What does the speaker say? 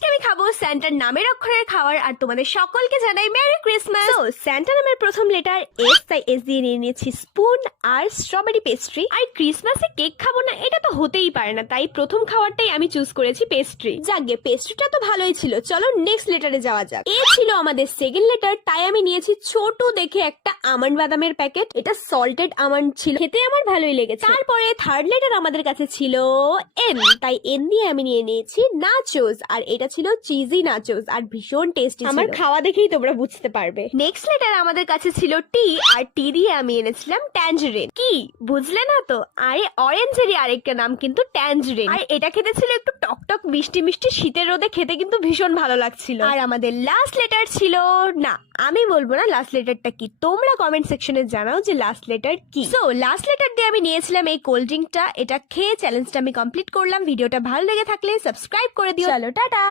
আজকে আমি খাবো স্যান্টার নামের অক্ষরের খাবার আর তোমাদের সকলকে জানাই মেরি ক্রিসমাস। তো স্যান্টা নামের প্রথম লেটার এস, তাই এস দিয়ে নিয়ে নিয়েছি স্পুন আর স্ট্রবেরি পেস্ট্রি। আর ক্রিসমাসে কেক খাবো না এটা তো হতেই পারে না, তাই প্রথম খাবারটাই আমি চুজ করেছি পেস্ট্রি। যাকে পেস্ট্রিটা তো ভালোই ছিল। চলো নেক্সট লেটারে যাওয়া যাক। এ ছিল আমাদের সেকেন্ড লেটার, তাই আমি নিয়েছি ছোট দেখে একটা আমন্ড বাদামের প্যাকেট। এটা সল্টেড আমন্ড ছিল, খেতে আমার ভালোই লেগেছে। তারপরে থার্ড লেটার আমাদের কাছে ছিল এন, তাই এন দিয়ে আমি নিয়ে নিয়েছি নাচোস। আর এটা ছিল চিজি নাচোস আর ভীষণ টেস্টি ছিল। আমার খাওয়া দেখেই তোমরা বুঝতে পারবে। নেক্সট লেটার আমাদের কাছে ছিল টি, আর টি দিয়ে আমি এনেছিলাম ট্যাঞ্জেরিন। কি বুঝলে না তো? আরে অরেঞ্জেরই আরেকটা নাম কিন্তু ট্যাঞ্জেরিন। আর এটা খেতে ছিল একটু টকটক মিষ্টি মিষ্টি, শীতের রোদে খেতে কিন্তু ভীষণ ভালো লাগছিল। আর আমাদের লাস্ট লেটার ছিল না, আমি বলবো না লাস্ট লেটারটা কি, তোমরা কমেন্ট সেকশনে জানাও যে লাস্ট লেটার কি। সো লাস্ট লেটার দিয়ে আমি নিয়েছিলাম এই কোল্ড ড্রিঙ্কটা। এটা খেয়ে চ্যালেঞ্জটা আমি কমপ্লিট করলাম। ভিডিওটা ভালো লেগে থাকলে সাবস্ক্রাইব করে দিও। চলো টাটা।